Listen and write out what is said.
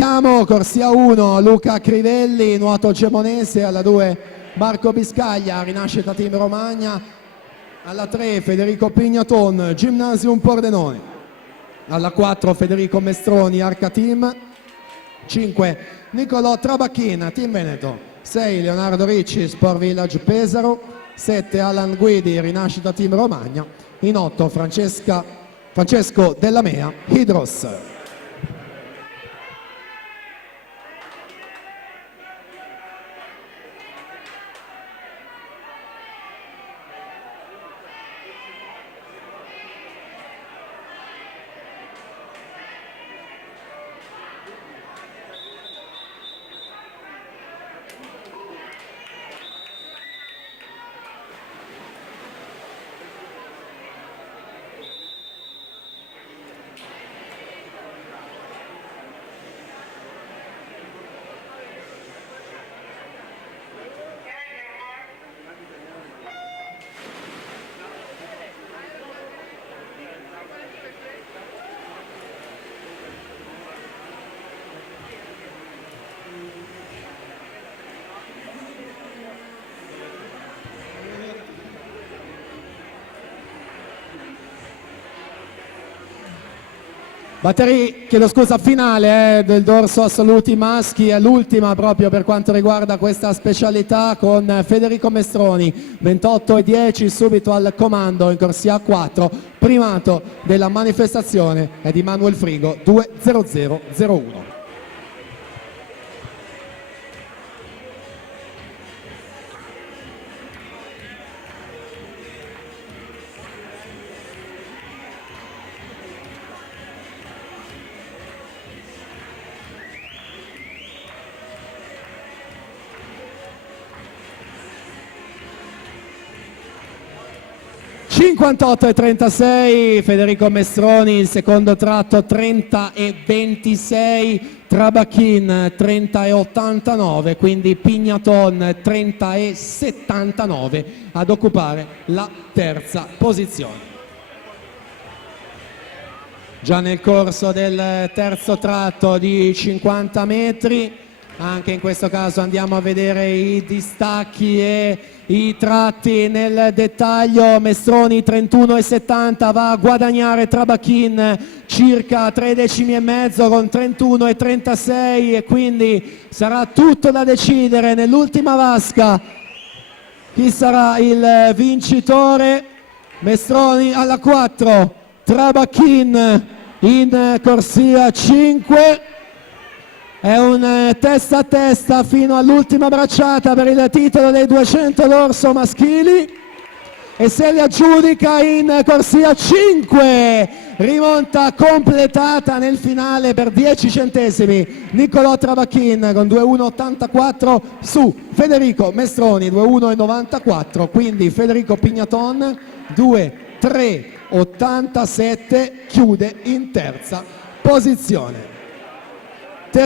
Ripetiamo, corsia 1 Luca Crivelli, nuoto gemonese, alla 2 Marco Biscaglia, Rinascita Team Romagna, alla 3 Federico Pignaton, Gymnasium Pordenone, alla 4 Federico Mestroni, Arca Team, 5 Nicolò Trabacchin, Team Veneto, 6 Leonardo Ricci, Sport Village Pesaro, 7 Alan Guidi, Rinascita Team Romagna, in 8 Francesco Della Mea, Hydros. Batterie, chiedo scusa, finale del dorso assoluti maschi, è l'ultima proprio per quanto riguarda questa specialità, con Federico Mestroni 28,10 subito al comando in corsia 4, primato della manifestazione è di Manuel Frigo 2:00:01. 58,36 Federico Mestroni, il secondo tratto 30,26, Trabacchin 30,89, quindi Pignaton 30,79 ad occupare la terza posizione. Già nel corso del terzo tratto di 50 metri, anche in questo caso andiamo a vedere i distacchi e i tratti nel dettaglio. Mestroni 31,70 va a guadagnare Trabacchin circa 3 decimi e mezzo con 31,36, e quindi sarà tutto da decidere nell'ultima vasca chi sarà il vincitore. Mestroni alla 4, Trabacchin in corsia 5. È un testa a testa fino all'ultima bracciata per il titolo dei 200 d'orso maschili, e se li aggiudica in corsia 5. Rimonta completata nel finale per 10 centesimi Nicolò Trabacchin con 2,1,84 su Federico Mestroni 2,1,94, quindi Federico Pignaton 2,3,87 chiude in terza posizione.